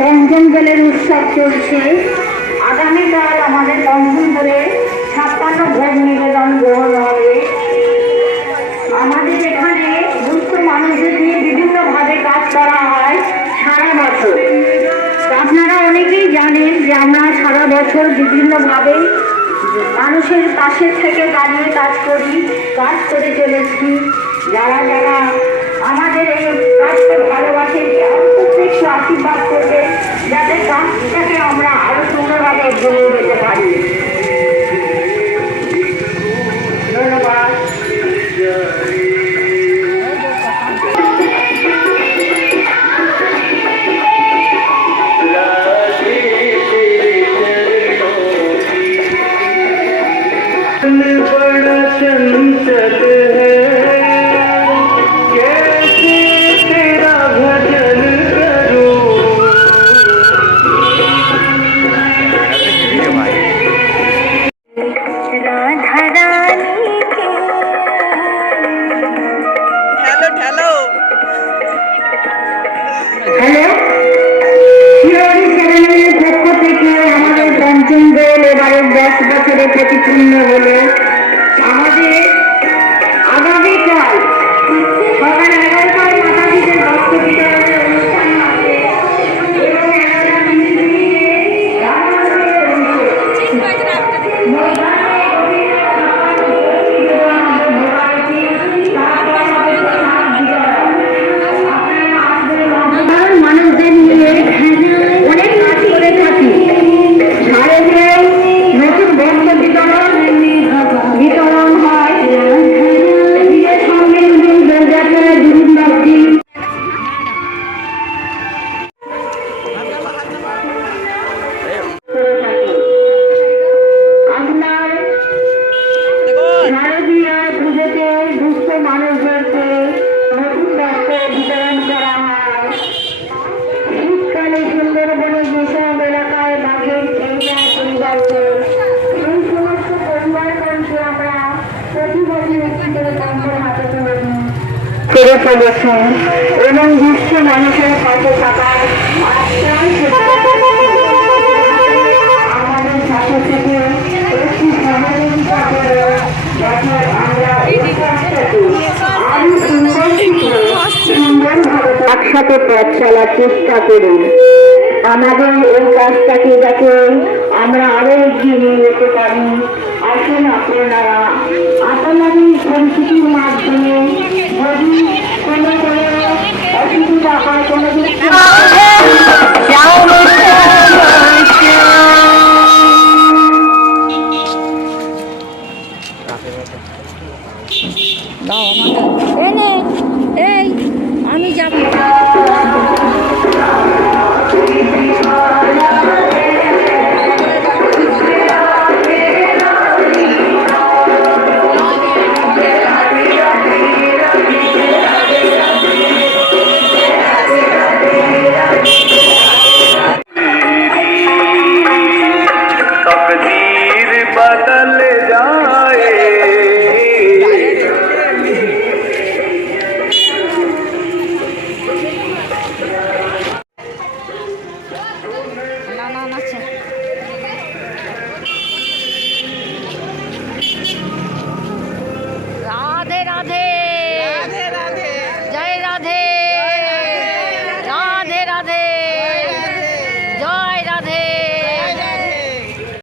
পঞ্চমবেলের উৎসব চলছে। আগামীকাল আমাদের পঞ্চমপুরে 56 ভোগ নিবেদন গ্রহণ হবে। আমাদের এখানে দুস্থ মানুষদের নিয়ে বিভিন্নভাবে কাজ করা হয় সারা বছর। আপনারা অনেকেই জানেন যে আমরা সারা বছর বিভিন্নভাবে মানুষের পাশে থেকে দাঁড়িয়ে কাজ করে চলেছি। যারা যারা আমাদের এই কাজকে ভালোবাসে প্রত্যেককে আশীর্বাদ করবে যাতে কাজটাকে আমরা আরো সুন্দরভাবে এগিয়ে যেতে পারি। ধন্যবাদ। बड़ा चंचल है कैसे तेरा भजन करूं। राधा रानी हेलो শিরোহী চ্যানেলের পক্ষ থেকে আমাদের পঞ্চম দল এবারে 10 বছরে প্রতিপূর্ণ হলো। আমাদের আগামীকাল সকাল 11টায় মাতাজিদের বস্ত্র বিতরণের অনুষ্ঠান আছে এবং 11টায় মানুষদের নিয়ে অনেক কাজ করে থাকি। শারদীয় নতুন বস্ত্র বিতরণ হয়। বিয়ের সঙ্গে নতুন দোলযাত্রায় বিভিন্ন আপনার শারদীয় পুজোতে দুস্থ মানুষদেরকে নতুন বস্ত্র বিতরণ করা হয়। শীতকালে সুন্দরবনের যেসব এলাকায় বাঘের ঠেঙ্গা পরিবারকে সেই সমস্ত পরিবারগণকে আমরা প্রতি বছর একটি করে কাপড় হাতে তুলে করে চলেছে এবং দুস্থ মানুষের পাশে থাকার আমাদের সাথে থেকে একটি সহযোগিতা করে যাতে আমরা এই কাজটাকে আরো সুন্দরভাবে একসাথে পথ চলার চেষ্টা করি। আমাদের এই কাজটাকে যাতে আমরা আরো এগিয়ে নিয়ে যেতে পারি। আসুন আপনারা আপনাদের পরিস্থিতির মাধ্যমে যদি কোনো অসুবিধা হয় কোনো আমি যাব तकदीर बदल जाए না